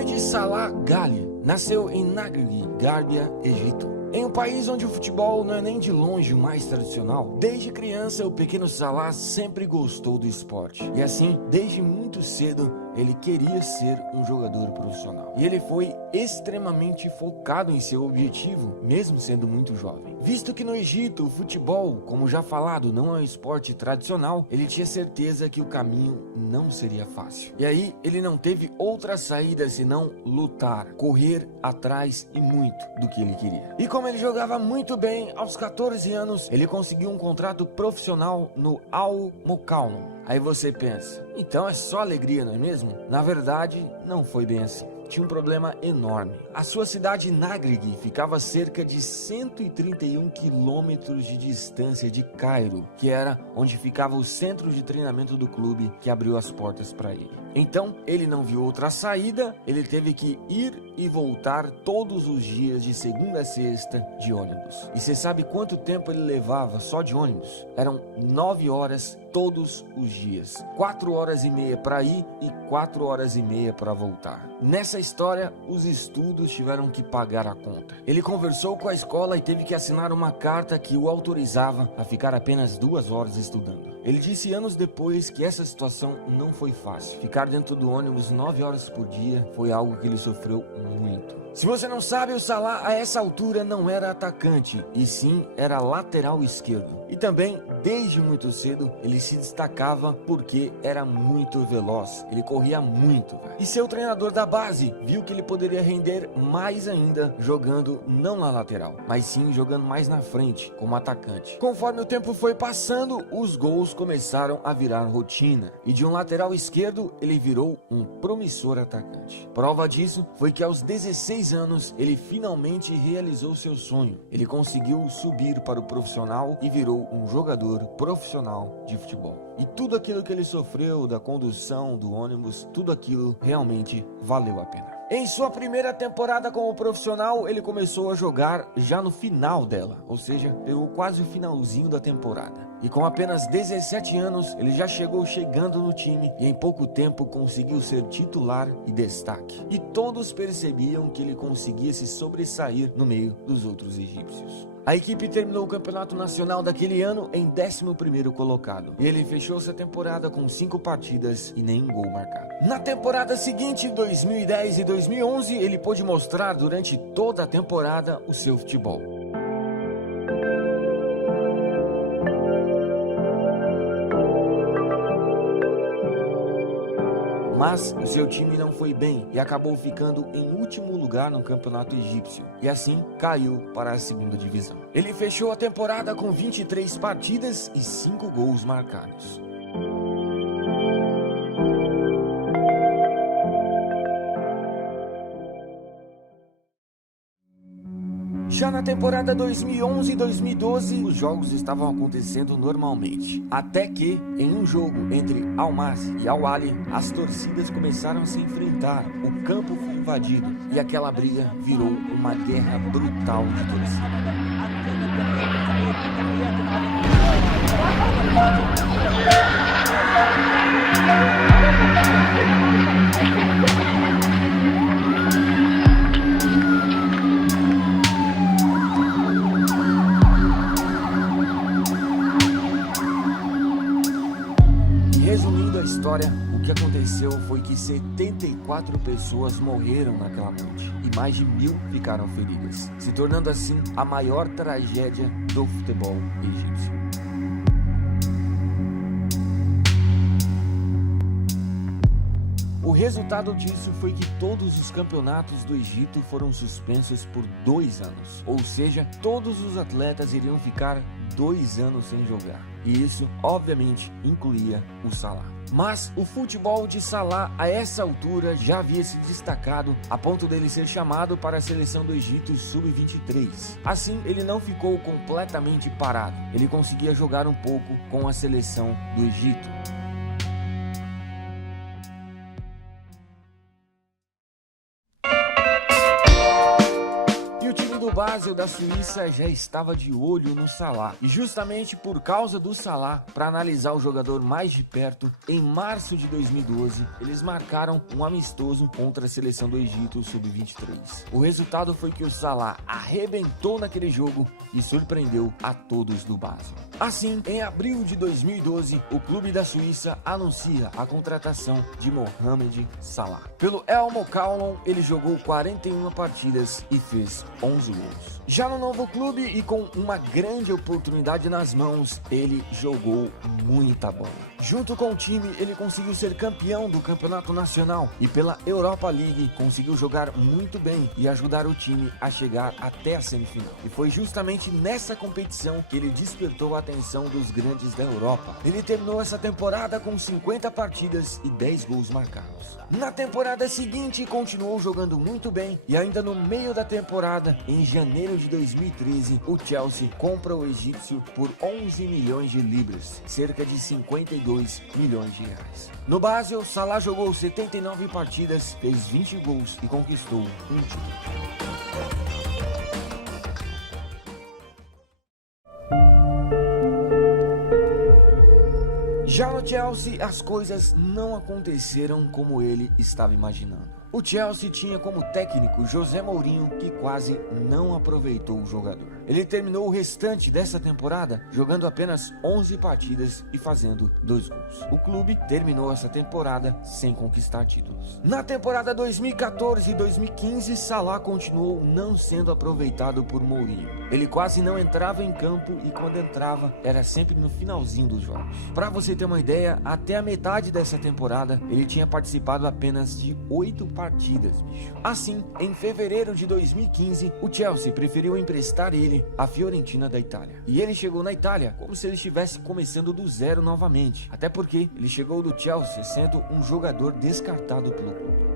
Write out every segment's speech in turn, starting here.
nome de Salah Ghali nasceu em Nagreg, Gárbia, Egito. Em um país onde o futebol não é nem de longe o mais tradicional, desde criança o pequeno Salah sempre gostou do esporte. E assim, desde muito cedo, ele queria ser um jogador profissional. E ele foi extremamente focado em seu objetivo, mesmo sendo muito jovem. Visto que no Egito o futebol, como já falado, não é um esporte tradicional, ele tinha certeza que o caminho não seria fácil. E aí ele não teve outra saída senão lutar, correr atrás e muito do que ele queria. E como ele jogava muito bem, aos 14 anos ele conseguiu um contrato profissional no Al Mokawn. Aí você pensa, então é só alegria, não é mesmo? Na verdade, não foi bem assim. Tinha um problema enorme. A sua cidade Nagreg ficava a cerca de 131 quilômetros de distância de Cairo, que era onde ficava o centro de treinamento do clube que abriu as portas para ele. Então, ele não viu outra saída, ele teve que ir e voltar todos os dias de segunda a sexta de ônibus. E você sabe quanto tempo ele levava só de ônibus? Eram 9 horas todos os dias. 4 horas e meia para ir e 4 horas e meia para voltar. Nessa história, os estudos tiveram que pagar a conta. Ele conversou com a escola e teve que assinar uma carta que o autorizava a ficar apenas 2 horas estudando. Ele disse anos depois que essa situação não foi fácil. Ficar dentro do ônibus 9 horas por dia foi algo que ele sofreu muito. Se você não sabe, o Salah a essa altura não era atacante, e sim era lateral esquerdo. E também, desde muito cedo, ele se destacava porque era muito veloz, ele corria muito. E seu treinador da base viu que ele poderia render mais ainda jogando não na lateral, mas sim jogando mais na frente, como atacante. Conforme o tempo foi passando, os gols começaram a virar rotina, e de um lateral esquerdo ele virou um promissor atacante. Prova disso foi que aos 16 anos ele finalmente realizou seu sonho. Ele conseguiu subir para o profissional e virou um jogador profissional de futebol. E tudo aquilo que ele sofreu da condução do ônibus, tudo aquilo realmente valeu a pena. Em sua primeira temporada como profissional, ele começou a jogar já no final dela, ou seja, pegou quase o finalzinho da temporada. E com apenas 17 anos, ele já chegou chegando no time e em pouco tempo conseguiu ser titular e destaque. E todos percebiam que ele conseguia se sobressair no meio dos outros egípcios. A equipe terminou o campeonato nacional daquele ano em 11º colocado. E ele fechou essa temporada com 5 partidas e nenhum gol marcado. Na temporada seguinte, 2010 e 2011, ele pôde mostrar durante toda a temporada o seu futebol. Mas o seu time não foi bem e acabou ficando em último lugar no campeonato egípcio e assim caiu para a segunda divisão. Ele fechou a temporada com 23 partidas e 5 gols marcados. Já na temporada 2011 e 2012, os jogos estavam acontecendo normalmente. Até que, em um jogo entre Al-Masry e Al-Ahly, as torcidas começaram a se enfrentar. O campo foi invadido e aquela briga virou uma guerra brutal de torcida. Resumindo a história, o que aconteceu foi que 74 pessoas morreram naquela noite e mais de 1000 ficaram feridas, se tornando assim a maior tragédia do futebol egípcio. O resultado disso foi que todos os campeonatos do Egito foram suspensos por 2 anos, ou seja, todos os atletas iriam ficar 2 anos sem jogar, e isso obviamente incluía o Salah. Mas o futebol de Salah a essa altura já havia se destacado a ponto dele ser chamado para a seleção do Egito Sub-23. Assim, ele não ficou completamente parado, ele conseguia jogar um pouco com a seleção do Egito. Basel da Suíça já estava de olho no Salah, e justamente por causa do Salah, para analisar o jogador mais de perto, em março de 2012, eles marcaram um amistoso contra a seleção do Egito sub-23. O resultado foi que o Salah arrebentou naquele jogo e surpreendeu a todos do Basel. Assim, em abril de 2012, o clube da Suíça anuncia a contratação de Mohamed Salah. Pelo El Mokaolan, ele jogou 41 partidas e fez 11 gols. Já no novo clube e com uma grande oportunidade nas mãos, ele jogou muita bola. Junto com o time, ele conseguiu ser campeão do campeonato nacional e pela Europa League conseguiu jogar muito bem e ajudar o time a chegar até a semifinal. E foi justamente nessa competição que ele despertou a atenção dos grandes da Europa. Ele terminou essa temporada com 50 partidas e 10 gols marcados. Na temporada seguinte, continuou jogando muito bem e ainda no meio da temporada, em janeiro de 2013, o Chelsea compra o egípcio por 11 milhões de libras, cerca de 52 milhões de reais. No Basel, Salah jogou 79 partidas, fez 20 gols e conquistou um título. Já no Chelsea, as coisas não aconteceram como ele estava imaginando. O Chelsea tinha como técnico José Mourinho, que quase não aproveitou o jogador. Ele terminou o restante dessa temporada jogando apenas 11 partidas e fazendo 2 gols. O clube terminou essa temporada sem conquistar títulos. Na temporada 2014 e 2015, Salah continuou não sendo aproveitado por Mourinho. Ele quase não entrava em campo e quando entrava era sempre no finalzinho dos jogos. Para você ter uma ideia, até a metade dessa temporada ele tinha participado apenas de 8 partidas, bicho. Assim, em fevereiro de 2015, o Chelsea preferiu emprestar ele à Fiorentina da Itália. E ele chegou na Itália como se ele estivesse começando do zero novamente, até porque ele chegou do Chelsea sendo um jogador descartado pelo clube.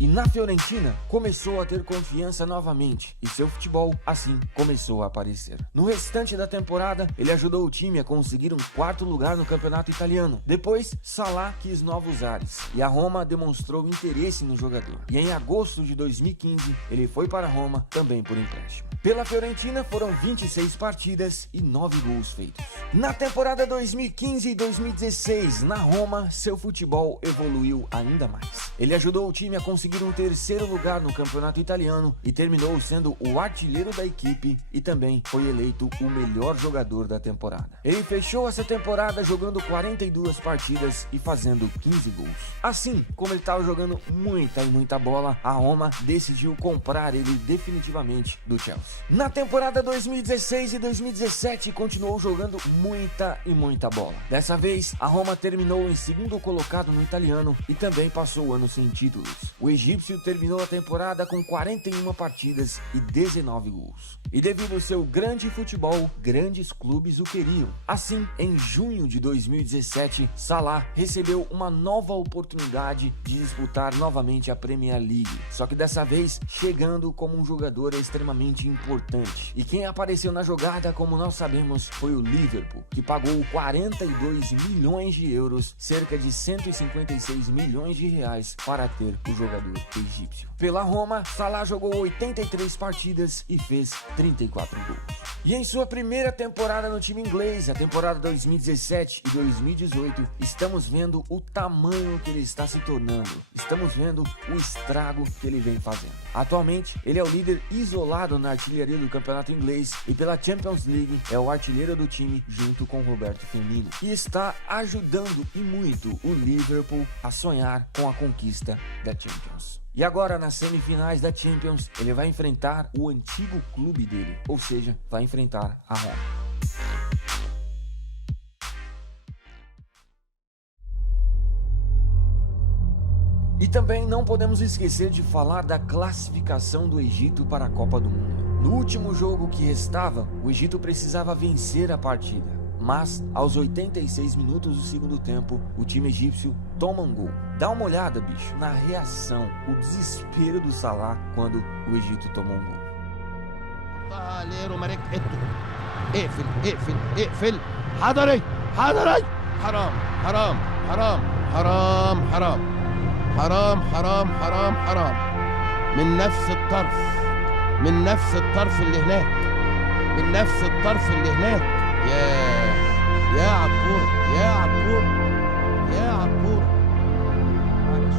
E na Fiorentina, começou a ter confiança novamente e seu futebol, assim, começou a aparecer. No restante da temporada, ele ajudou o time a conseguir um 4º lugar no campeonato italiano. Depois, Salah quis novos ares e a Roma demonstrou interesse no jogador. E em agosto de 2015, ele foi para a Roma também por empréstimo. Pela Fiorentina foram 26 partidas e 9 gols feitos. Na temporada 2015 e 2016, na Roma, seu futebol evoluiu ainda mais. Ele ajudou o time a conseguir um 3º lugar no campeonato italiano e terminou sendo o artilheiro da equipe e também foi eleito o melhor jogador da temporada. Ele fechou essa temporada jogando 42 partidas e fazendo 15 gols. Assim, como ele estava jogando muita bola, a Roma decidiu comprar ele definitivamente do Chelsea. Na temporada 2016 e 2017 continuou jogando muita bola. Dessa vez, a Roma terminou em 2º colocado no italiano e também passou o ano sem títulos. O egípcio terminou a temporada com 41 partidas e 19 gols. E devido ao seu grande futebol, grandes clubes o queriam. Assim, em junho de 2017, Salah recebeu uma nova oportunidade de disputar novamente a Premier League. Só que dessa vez, chegando como um jogador extremamente importante. E quem apareceu na jogada, como nós sabemos, foi o Liverpool, que pagou 42 milhões de euros, cerca de 156 milhões de reais, para ter o jogador egípcio. Pela Roma, Salah jogou 83 partidas e fez 34 gols. E em sua primeira temporada no time inglês, a temporada 2017 e 2018, estamos vendo o tamanho que ele está se tornando. Estamos vendo o estrago que ele vem fazendo. Atualmente, ele é o líder isolado na artilharia do campeonato inglês e pela Champions League é o artilheiro do time junto com Roberto Firmino. E está ajudando e muito o Liverpool a sonhar com a conquista da Champions. E agora, nas semifinais da Champions, ele vai enfrentar o antigo clube dele, ou seja, vai enfrentar a Roma. E também não podemos esquecer de falar da classificação do Egito para a Copa do Mundo. No último jogo que restava, o Egito precisava vencer a partida. Mas, aos 86 minutos do segundo tempo, o time egípcio toma um gol. Dá uma olhada, bicho, na reação, o desespero do Salah quando o Egito tomou um gol. حرام حرام حرام حرام. من نفس الطرف، من نفس الطرف اللي هناك، من نفس الطرف اللي هناك. يا عالكورة، يا عالكورة، يا عالكورة. معلش.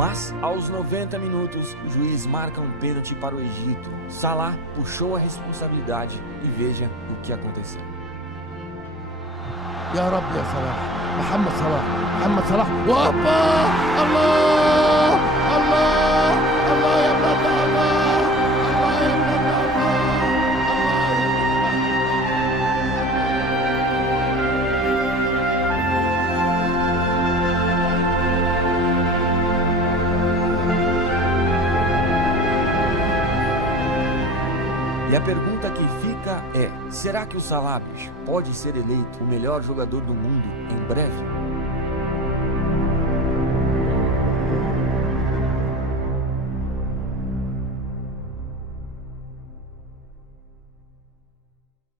Mas, aos 90 minutos, o juiz marca um pênalti para o Egito. Salah puxou a responsabilidade e veja o que aconteceu. يا رب يا صلاح، محمد صلاح، محمد صلاح، وهوبا! الله الله الله يا ابن الله، الله يا ابن الله، الله يا E a pergunta que fica é: será que o Salah pode ser eleito o melhor jogador do mundo em breve?